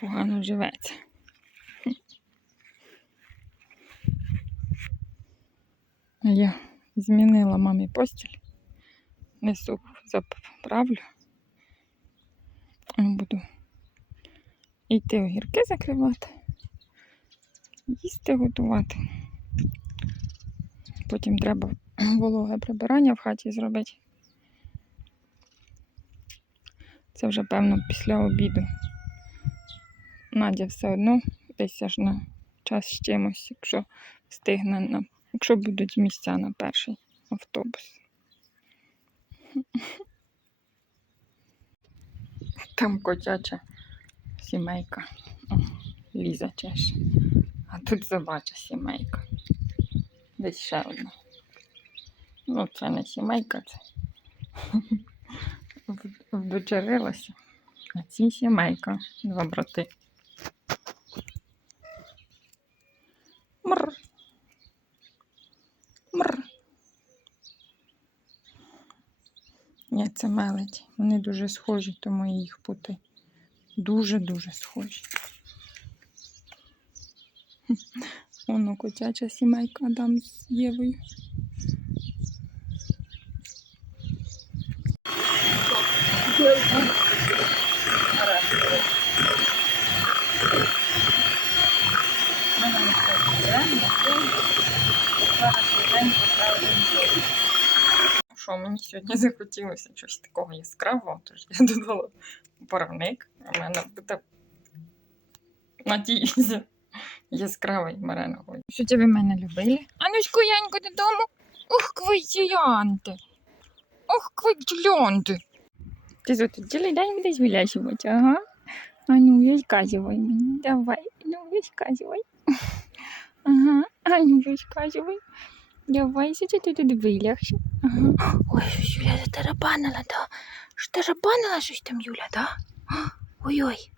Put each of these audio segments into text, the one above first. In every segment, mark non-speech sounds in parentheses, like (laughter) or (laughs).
погано живеться. Я змінила мамі постіль. Несу заправлю. Буду йти огірки закривати, їсти готувати. Потім треба вологе прибирання в хаті зробити. Це вже, певно, після обіду. Надя все одно десь аж на час з чимось, якщо встигне на. Якщо будуть місця на перший автобус. Там котяча сімейка. О, Ліза чеше. А тут собача сімейка. Десь ще одна. Ну, це не сімейка, це (laughs) вдочерилася. А ці сімейка, два брати. Мр. Мр. Ні, це мелить. Вони дуже схожі, тому я їх путаю. Дуже-дуже схожі. (laughs) Воно котяча сімейка Адам з Євою. Що мені сьогодні (laughs) захотілося щось такого яскравого, тож я додала барвник. У мене буде, надіюся, яскравий меренговий. Що це ви мене любили? Анучку, Яньку, додому. Ух, квитілянти. Ух, квитілянти. Ти що, тут цілий день будеш виляшувати, ага? А ну, відказувай мені, давай, ну, відказувай. (laughs) Ага, а ну, відказувай. Давай, що ти тут вилягся. Ага. Ой, щось Юля затарабанила, да? Що тарабанила щось там Юля, да? Ой-ой.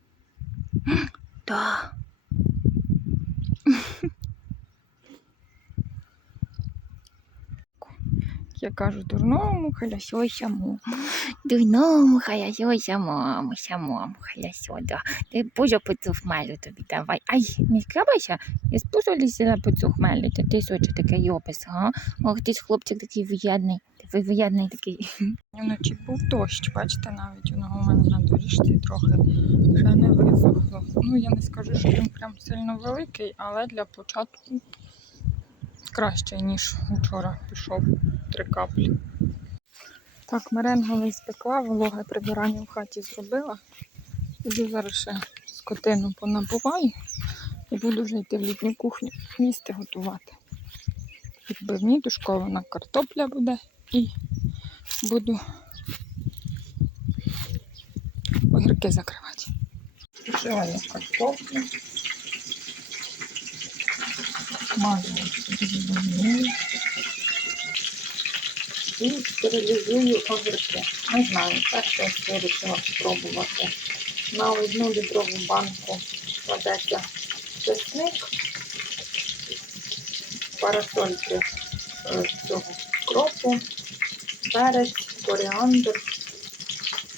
Да. (laughs) Я кажу, дурному халясьосяму. Дурному халясьосяму, самому халясьода. Ти боже поцухмелю тобі давай. Ай, не скрабайся. Я спустилася поцухмелю, та ти що таке йопис, га? Ох, ти ж хлопчик такий виядний. Ви виядний такий. Вночі був дощ, бачите, навіть воно у мене на доріжці трохи ще не висохло. Ну, я не скажу, що він прям сильно великий, але для початку краще, ніж вчора пішов три каплі. Так, меренговий спекла, вологе прибирання в хаті зробила. Іду зараз ще скотину понабуваю і буду вже йти в літню кухню їсти готувати. Відбивні душкована картопля буде і буду огірки закривати. Я картоплю обмазочку і стерилізую огірки. Не знаю, так щось вирішила спробувати. На одну літрову банку кладеться чесник, парасольки е, цього кропу, перець, коріандр.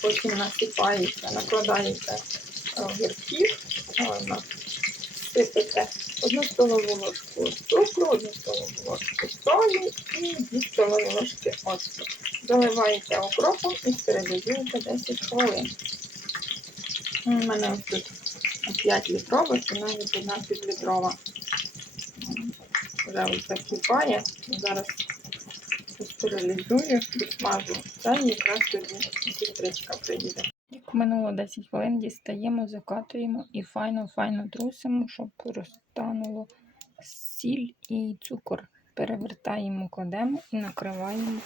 Потім насипається, накладається е, огірків, сипите Одну столову ложку цукру, 1 столову ложку солі і дві столові ложки оцту. Заливаєте окропом і стерилізуєте 10 хвилин. Ну, У мене тут 5 літрова, це навіть 15 літрова. Вже ось так купає. Зараз стерилізую, підсмажу. Та якраз тоді сестричка приїде. Минуло 10 хвилин, дістаємо, закатуємо і файно-файно трусимо, щоб розтануло сіль і цукор. Перевертаємо, кладемо і накриваємо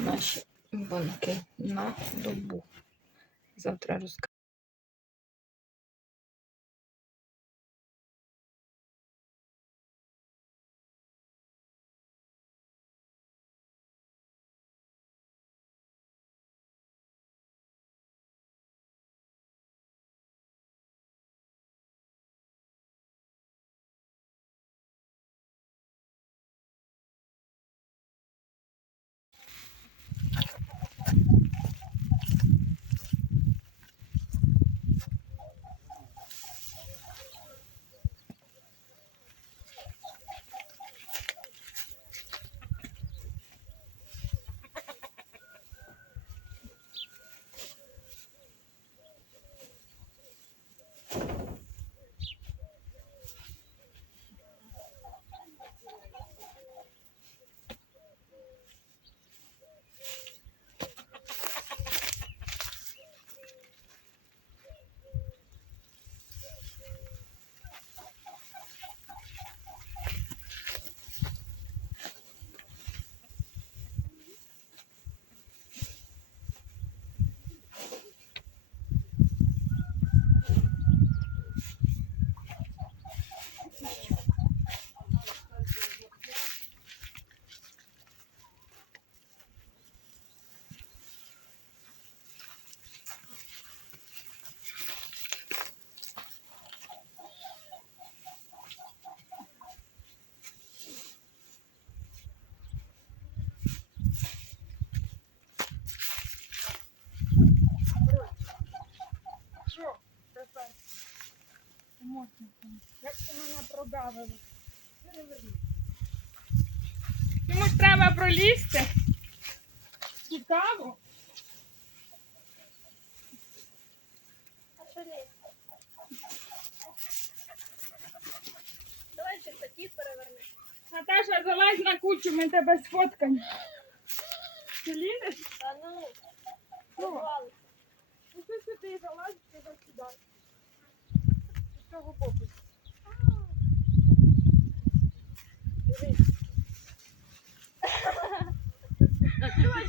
наші банки на добу. Завтра розкажу. Мене продавила? Йому ж треба пролізти. Цікаво. Давай ще переверни. Наташа, залазь на кучу, ми тебе сфоткаємо. Ти лізеш? Та ну, Що? Ну ти сюди залазиш, ти сюди. З цього боку. Дивись. Давай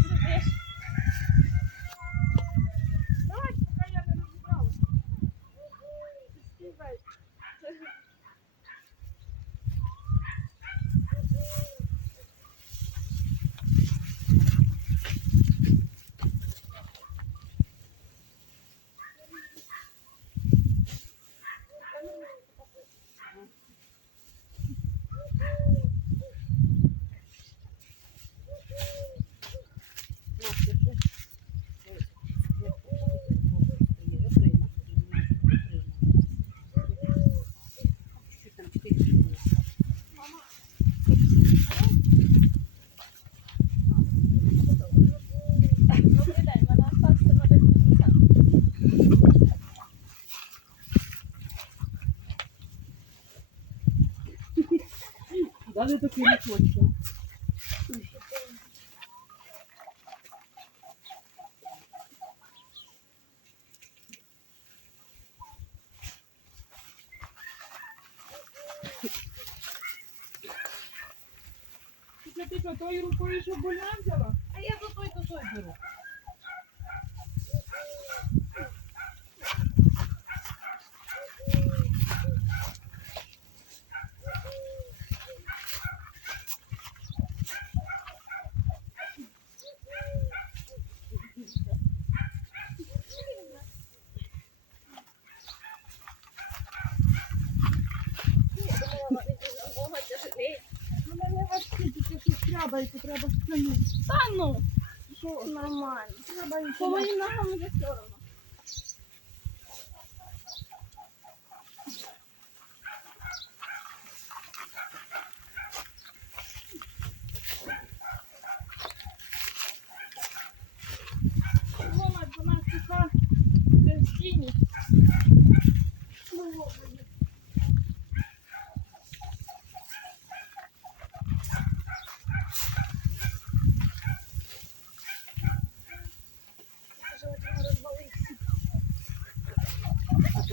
Таки не хочу. Ти що, тою рукою, що больна взяла? А я до той, до той беру. Думала, він Ого, тяжелее. У мене важкі, тільки що треба спину. Та ну, Що? нормально. По моїм ногам вже все одно. Лома 12 ка це стіні. Ну, Вже один розвалився. А там ось ось розвалює. Ого,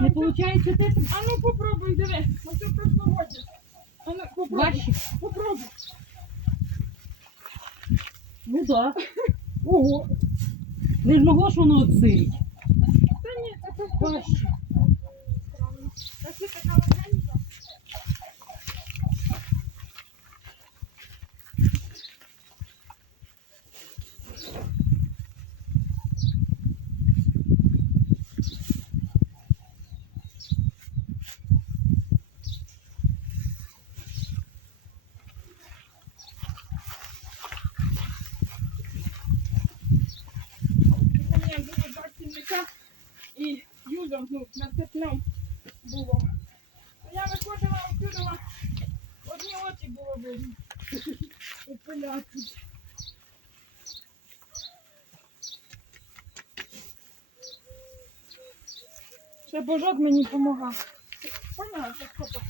Не виходить ти? А ну попробуй, диви. Оце прошлогодня. А ну попробуй. Важче? Попробуй. Ну так. Ого. Не ж могло ж воно отсилить. Та ні, це просто Важче. А це така легенька. У мене було два сільника і юзом, ну, на цепнем було. Я виходила отсюда, одні очі було видно. У поляці. Ще божок мені допомагав. Поняла, що хопа.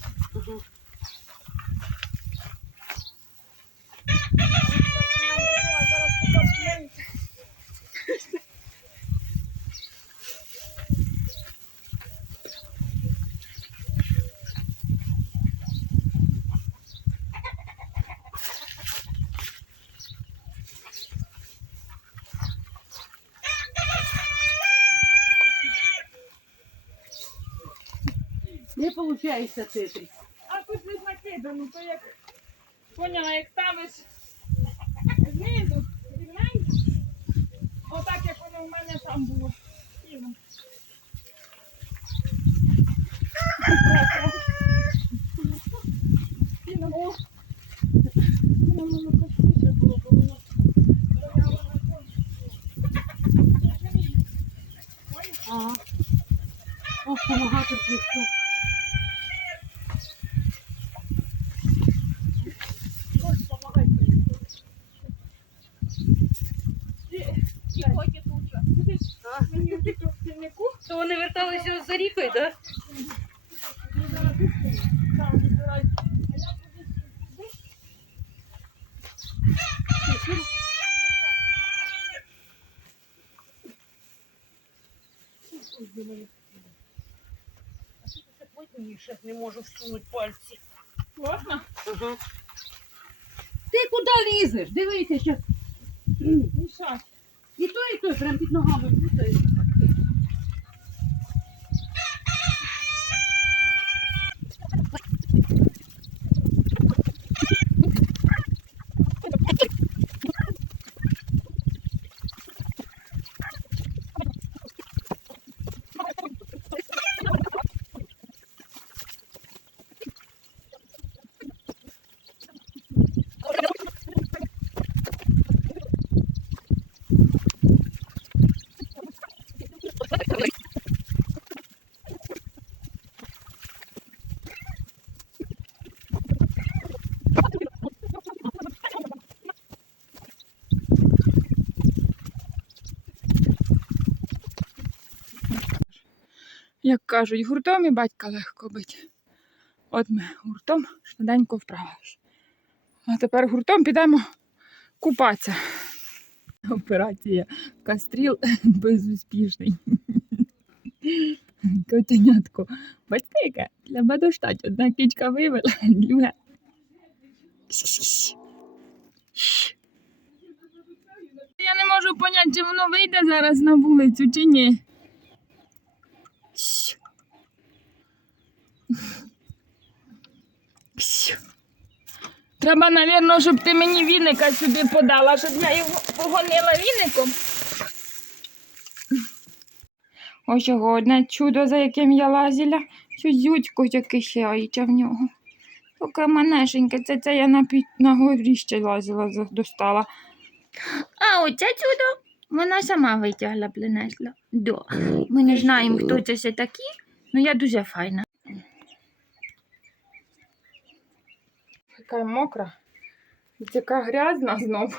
Не виходить. А тут не накидано, то як поняла, як ставиш знизу, рівненько, отак як воно в мене там було. Рівно. допомагати прийшов. Ось, помагай прийшов. І ходять тут. А? То вони верталися за рікою, так? Там збирають. А я туди сюди. Плотніше, не можу всунути пальці. Можна? Ага. Ти куди лізеш? Дивися, що Мішать. і то, і то, прям під ногами путається. Як кажуть, гуртом і батька легко бить. От ми гуртом швиденько вправилися. А тепер гуртом підемо купатися. Операція кастріл безуспішний. Котенятко. Бачите, яке? Треба доштать. Одна кічка вивела, друга. Я не можу поняти, чи воно вийде зараз на вулицю, чи ні. Треба, напевно, щоб ти мені віника сюди подала, щоб я його погонила віником. Ось його чудо, за яким я лазила. Цю зючку який ще в нього. Таке манешеньке, це, це я на, пі... на горіще лазила, достала. А оце чудо вона сама витягла, принесла. До. Ми не знаємо, хто це все такі, але я дуже файна. Яка мокра. І така грязна знову.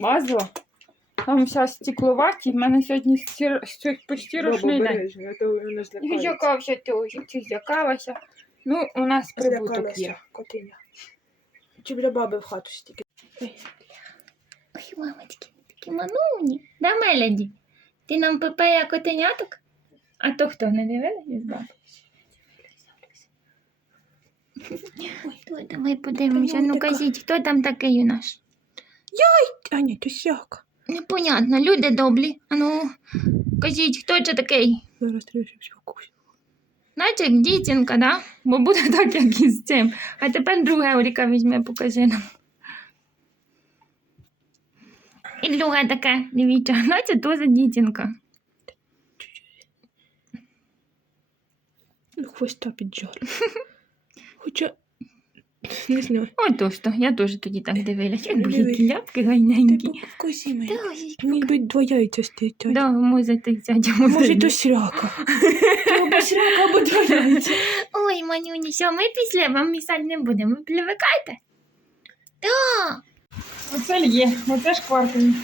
Лазила. Там вся стекловаті, в мене сьогодні стір... почти рушний день. І злякався теж, чи злякалася. Ну, у нас прибуток є. Котиня. Чи біля баби в хату стільки. Ой, мамочки, такі мануні. Да, Мелоді? Ти нам пепея котеняток? А то хто не дивилася з баби? Ой, давай подивимося. Ну кажіть, хто там такий у нас? А ні, то сяк. Непонятно, люди добрі. А ну, кажіть, хто це такий? Зараз треба. Наче як дівчинка, да? Бо буде (laughs) так, як і з цим. А тепер друге Оліка візьме, покажи нам. І друге таке, дивіться, наче теж дівчинка. Ну, хвоста піджар. (laughs) Хоча, не знаю. Ой, то що, я теж тоді так дивилась. Як були Диви. ті ляпки гайненькі. покажи мені. Да, Мені би два яйця стоять. Да, може ти сядь, Може, то срака. То або срака, або два (laughs) яйця. Ой, манюні, що ми після вам місати не будемо. Ви привикайте. Да. Оце є, оце шкваркою.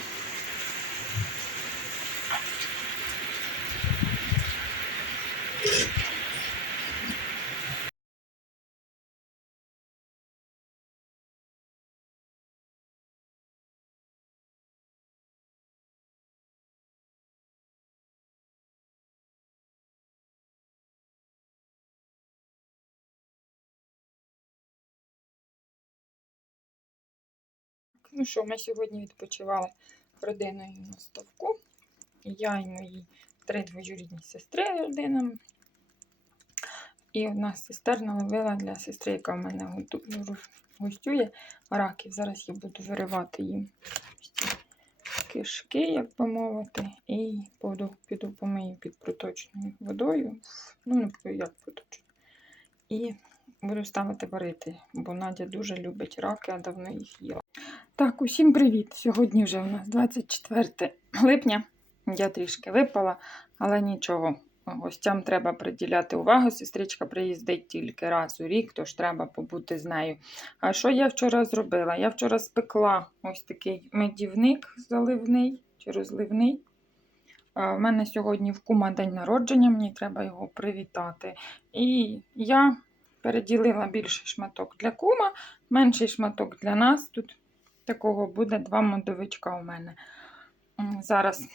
Ну що, ми сьогодні відпочивали родиною на ставку. Я і мої три двоюрідні сестри родинами. І одна з сестер наловила для сестри, яка в мене ну, гостює раків. Зараз я буду виривати їм кишки, як би мовити, і буду, піду помию під проточною водою. Ну, не як проточною. І буду ставити варити, бо Надя дуже любить раки, а давно їх їла. Так, усім привіт! Сьогодні вже у нас 24 липня. Я трішки випала, але нічого. гостям треба приділяти увагу. Сестричка приїздить тільки раз у рік, тож треба побути з нею. А що я вчора зробила? Я вчора спекла ось такий медівник заливний чи розливний. В мене сьогодні в кума день народження, мені треба його привітати. І я переділила більший шматок для кума, менший шматок для нас. Тут такого буде два модовичка у мене. Зараз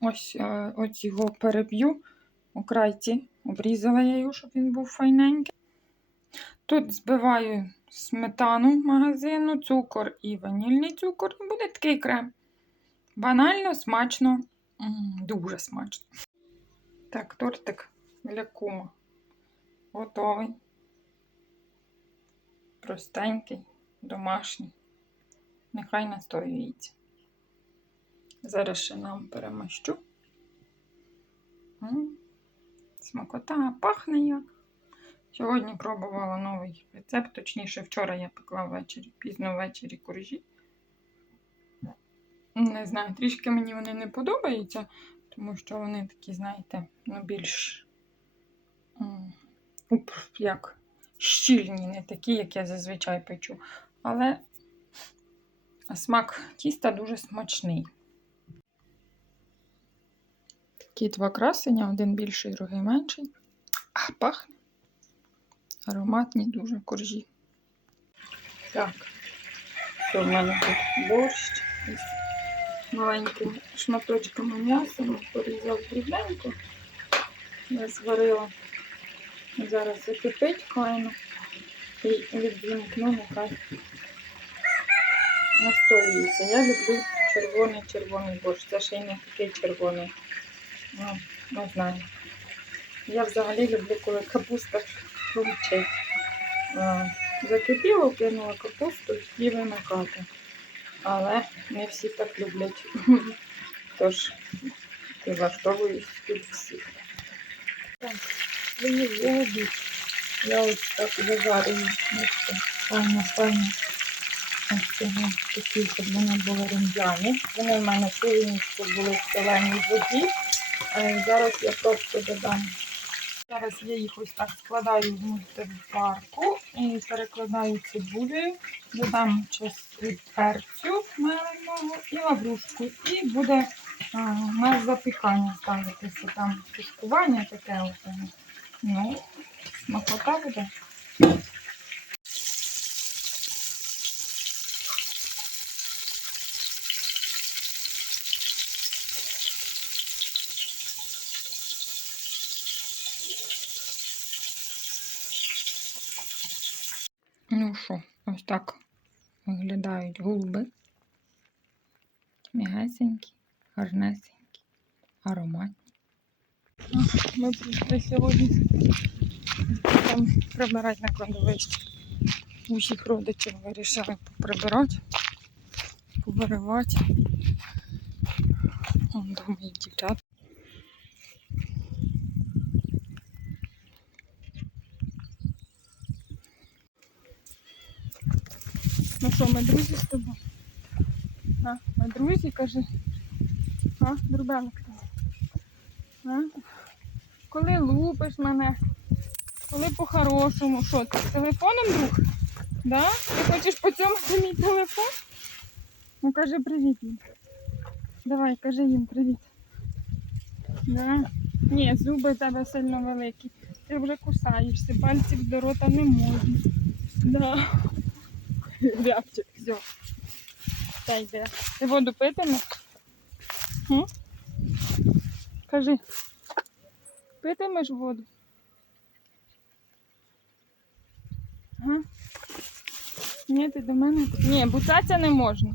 ось, е, ось його переб'ю у крайці. Обрізала я його, щоб він був файненький. Тут збиваю сметану магазину, цукор і ванільний цукор. І буде такий крем. Банально, смачно, дуже смачно. Так, тортик для кума. Готовий. Простенький, домашній. Нехай настоюється. Зараз ще нам перемащу. Смакота пахне як. Сьогодні пробувала новий рецепт, точніше, вчора я пекла ввечері, пізно ввечері коржі. Не знаю, трішки мені вони не подобаються, тому що вони такі, знаєте, ну, більш як щільні, не такі, як я зазвичай печу. Але смак тіста дуже смачний. Такі два красення, один більший, другий менший. А, пахне. Ароматні дуже коржі. Так, що в мене тут борщ із маленькими шматочками м'яса. Порізав дрібненько. Я зварила. Зараз закипить файно. І відвімкну, нехай настоюється. Я люблю червоний-червоний борщ. Це ще й не такий червоний. Ну, не знаю. Я взагалі люблю, коли капуста хрумчить. Закипіло, кинула капусту і вимикати. Але не всі так люблять. (laughs) Тож влаштовуюсь під всіх. Мені обід. Я ось так зажарюю. Файно, файно. Ось цього такі, щоб вони були рум'яні. Вони в мене сирінсько були в соленій воді. Е, Зараз я просто додам. Зараз я їх ось так складаю в мультиварку і перекладаю цибулею, додам час перцю меленого і лаврушку. І буде а, на запікання ставитися там тушкування таке. Е, ну, смакота буде. Ну що, ось так виглядають губи. М'ягесенькі, гарнесенькі, ароматні. Ми прийшли сьогодні там прибирати на кладовищі. Усіх родичів вирішили поприбирати, повиривати. Вон до моїх дівчат. Ну що, ми друзі з тобою? А, ми друзі, кажи. А, друбелик. А? Коли лупиш мене, коли по-хорошому, що ти з телефоном друг? Да? Ти хочеш по цьому мій телефон? Ну кажи привіт їм. Давай, кажи їм привіт. Да? Ні, зуби в тебе сильно великі. Ти вже кусаєшся, пальців до рота не можна. Да. Рябчик, все. Та йде. Ти воду питимеш? М? Кажи. Питимеш воду? Ага. Ні, ти до мене. Ні, буцатися не можна.